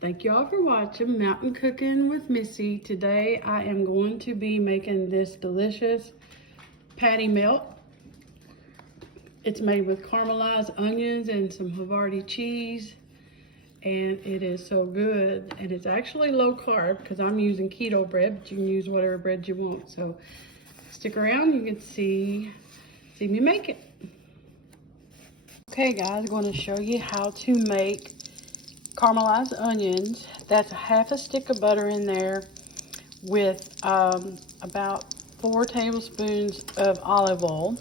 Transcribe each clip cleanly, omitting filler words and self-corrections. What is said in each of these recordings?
Thank you all for watching Mountain Cooking with Missy. Today I am going to be making this delicious patty melt. It's made with caramelized onions and some havarti cheese, and it is so good. And it's actually low carb because I'm using keto bread, but you can use whatever bread you want. So stick around, you can see me make it. Okay guys, I'm going to show you how to make caramelized onions. That's half a stick of butter in there with about 4 tablespoons of olive oil.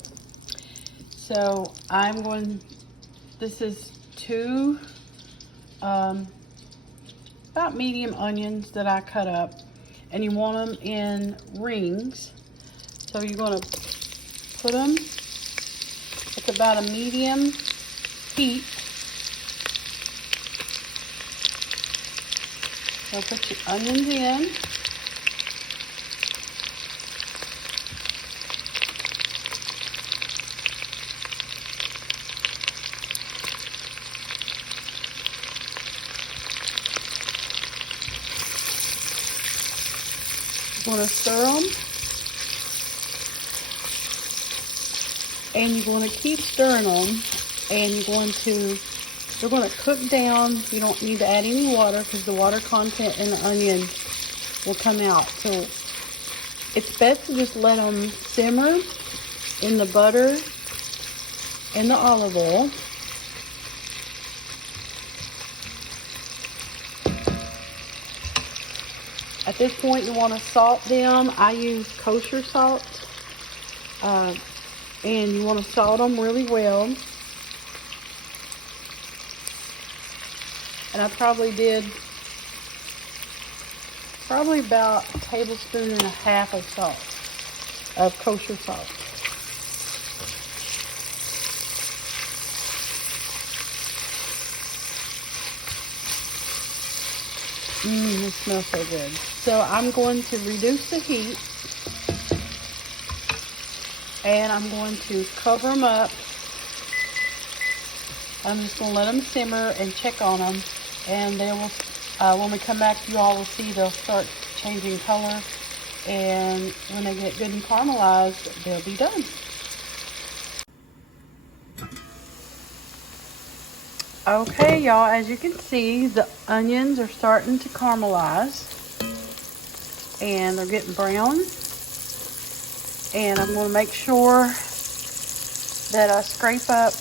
So this is 2 about medium onions that I cut up, and you want them in rings. So you're going to put them at about a medium heat. So put your onions in. You're going to stir them. And you're going to keep stirring them. And they're going to cook down. You don't need to add any water because the water content in the onion will come out. So it's best to just let them simmer in the butter and the olive oil. At this point, you want to salt them. I use kosher salt. And you want to salt them really well. And I probably did about a tablespoon and a half of salt, of kosher salt. It smells so good. So I'm going to reduce the heat, and I'm going to cover them up. I'm just going to let them simmer and check on them. And they will, when we come back, you all will see they'll start changing color. And when they get good and caramelized, they'll be done. Okay, y'all, as you can see, the onions are starting to caramelize. And they're getting brown. And I'm going to make sure that I scrape up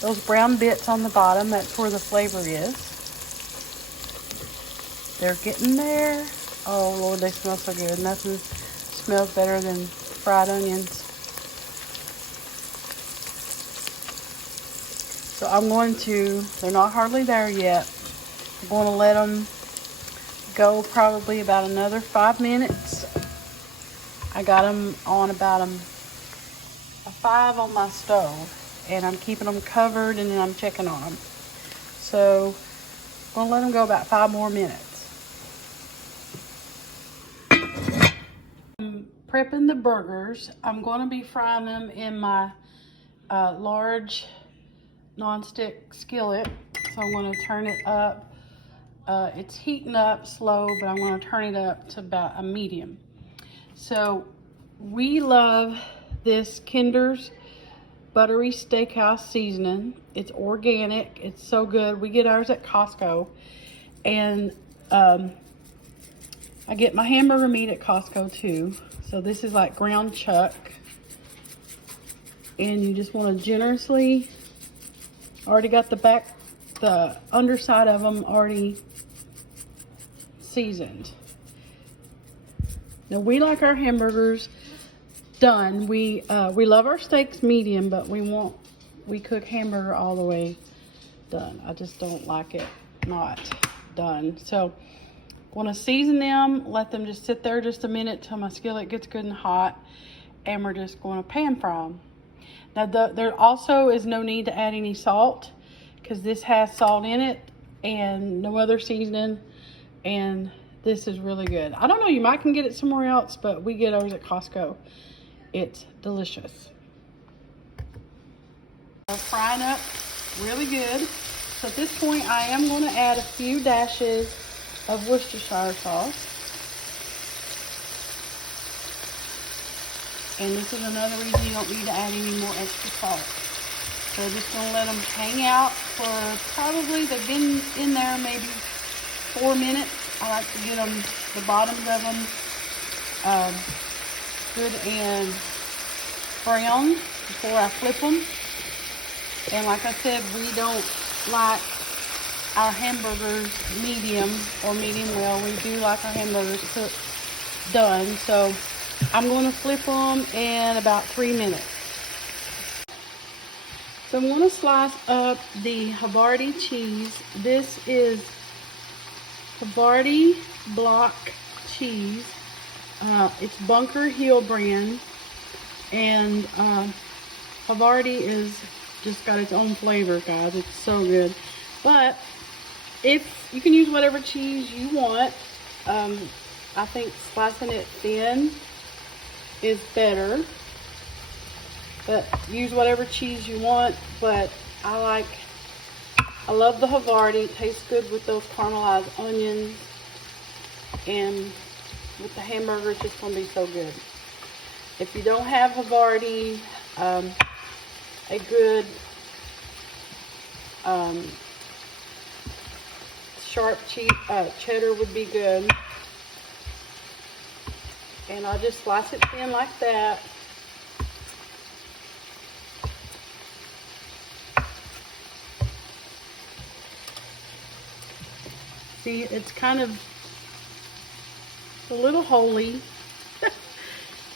those brown bits on the bottom. That's where the flavor is. They're getting there. Oh Lord, they smell so good. Nothing smells better than fried onions. So they're not hardly there yet. I'm going to let them go probably about another 5 minutes. I got them on about a 5 on my stove, and I'm keeping them covered, and then I'm checking on them. So I'm going to let them go about 5 more minutes. I'm prepping the burgers. I'm going to be frying them in my large nonstick skillet. So I'm going to turn it up. It's heating up slow, but I'm going to turn it up to about a medium. So we love this Kinder's Buttery Steakhouse seasoning. It's organic. It's so good. We get ours at Costco. And I get my hamburger meat at Costco too. So this is like ground chuck. And you just want to generously, already got the underside of them already seasoned. Now we like our hamburgers done. We love our steaks medium, but we cook hamburger all the way done. I just don't like it not done. So want to season them, let them just sit there just a minute till my skillet gets good and hot, and we're just going to pan fry them. Now there also is no need to add any salt because this has salt in it and no other seasoning, and this is really good. I don't know, you might can get it somewhere else, but we get ours at Costco. It's delicious. Frying up really good. So at this point, I am going to add a few dashes of Worcestershire sauce. And this is another reason you don't need to add any more extra salt. So just going to let them hang out for probably, they've been in there maybe 4 minutes. I like to get them, the bottoms of them, good and brown before I flip them. And like I said, we don't like our hamburgers medium or medium well. We do like our hamburgers cooked done. So I'm going to flip them in about 3 minutes. So I'm going to slice up the Havarti cheese. This is Havarti block cheese. It's Bunker Hill brand. And Havarti is just got its own flavor, guys. It's so good. But if you can use whatever cheese you want, I think slicing it thin is better. But use whatever cheese you want. But I love the Havarti. It tastes good with those caramelized onions, and with the hamburger, it's just gonna be so good. If you don't have Havarti, a good sharp cheese, cheddar would be good. And I'll just slice it thin like that. See, it's kind of a little holy,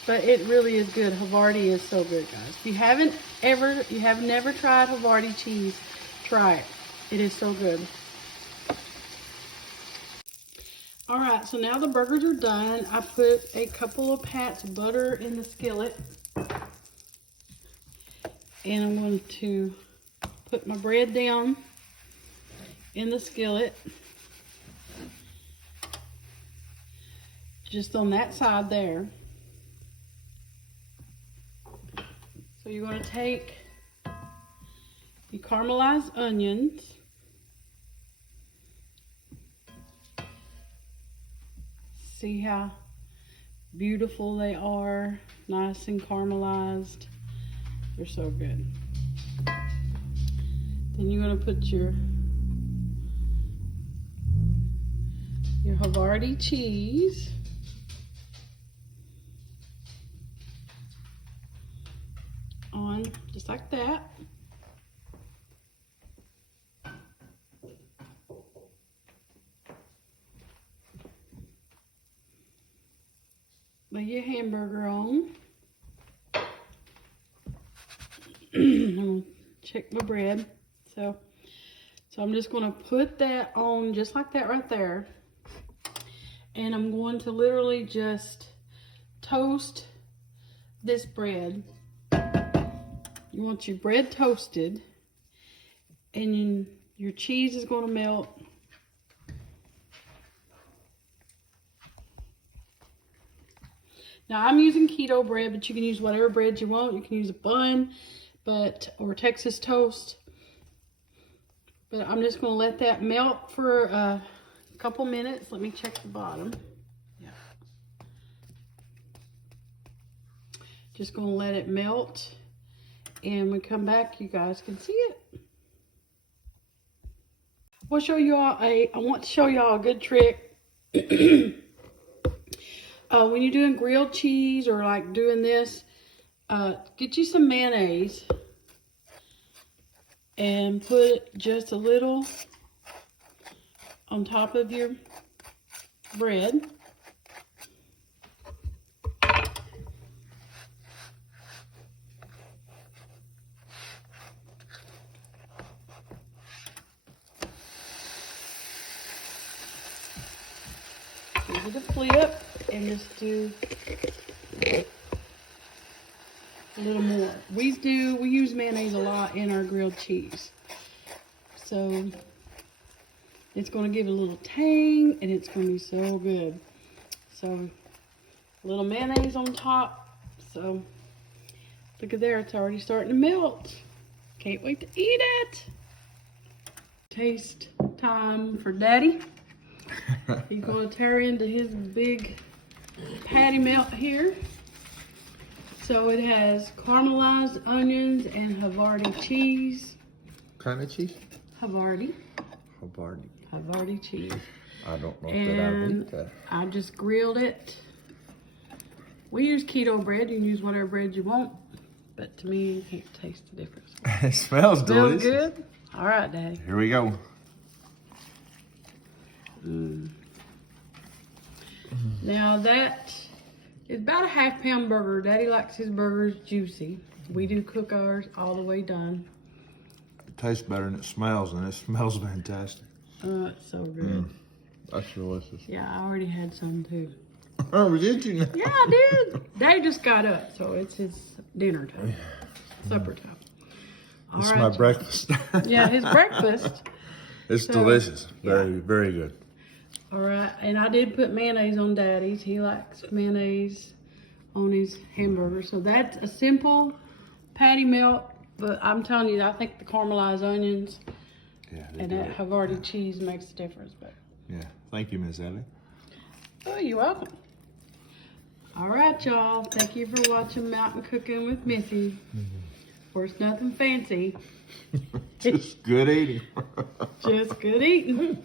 but it really is good. Havarti is so good, guys. If you have never tried Havarti cheese, try it. It is so good. All right, so now the burgers are done. I put a couple of pats of butter in the skillet, and I'm going to put my bread down in the skillet, just on that side there. So you're going to take your caramelized onions, see how beautiful they are, nice and caramelized. They're so good. Then you're going to put your Havarti cheese. On just like that. Lay your hamburger on. I'm gonna check my bread. So I'm just gonna put that on just like that right there. And I'm going to literally just toast this bread. You want your bread toasted, and your cheese is going to melt. Now I'm using keto bread, but you can use whatever bread you want. You can use a bun, or Texas toast. But I'm just going to let that melt for a couple minutes. Let me check the bottom. Yeah. Just going to let it melt. And when we come back, you guys can see it. I want to show y'all a good trick. When you're doing grilled cheese or like doing this, get you some mayonnaise and put just a little on top of your bread. Give it a flip and just do a little more. We use mayonnaise a lot in our grilled cheese. So it's going to give it a little tang, and it's going to be so good. So a little mayonnaise on top. So look at there, it's already starting to melt. Can't wait to eat it. taste time for Daddy. He's gonna tear into his big patty melt here. So it has caramelized onions and havarti cheese. Kind of cheese? Havarti. Havarti. Havarti cheese. I don't know that I would eat that. I just grilled it. We use keto bread. You can use whatever bread you want. But to me, you can't taste the difference. It smells delicious. Smells good? All right, Daddy. Here we go. Now that is about a half-pound burger. Daddy likes his burgers juicy. We do cook ours all the way done. It tastes better than it smells, and it smells fantastic. It's so good. That's delicious. Yeah, I already had some too. Oh, did you? Yeah, I did. Daddy just got up, so it's his dinner time, supper time. All It's right, my y'all. breakfast. Yeah, his breakfast. It's So, delicious. yeah. Very good. All right, and I did put mayonnaise on Daddy's. He likes mayonnaise on his hamburger. So that's a simple patty melt, but I'm telling you, I think the caramelized onions Yeah. and that havarti cheese makes a difference. But Yeah. Thank you, Miss Ellie. oh, you're welcome. All right, y'all. Thank you for watching Mountain Cooking with Missy. Of course, nothing fancy. Just good eating. Just good eating.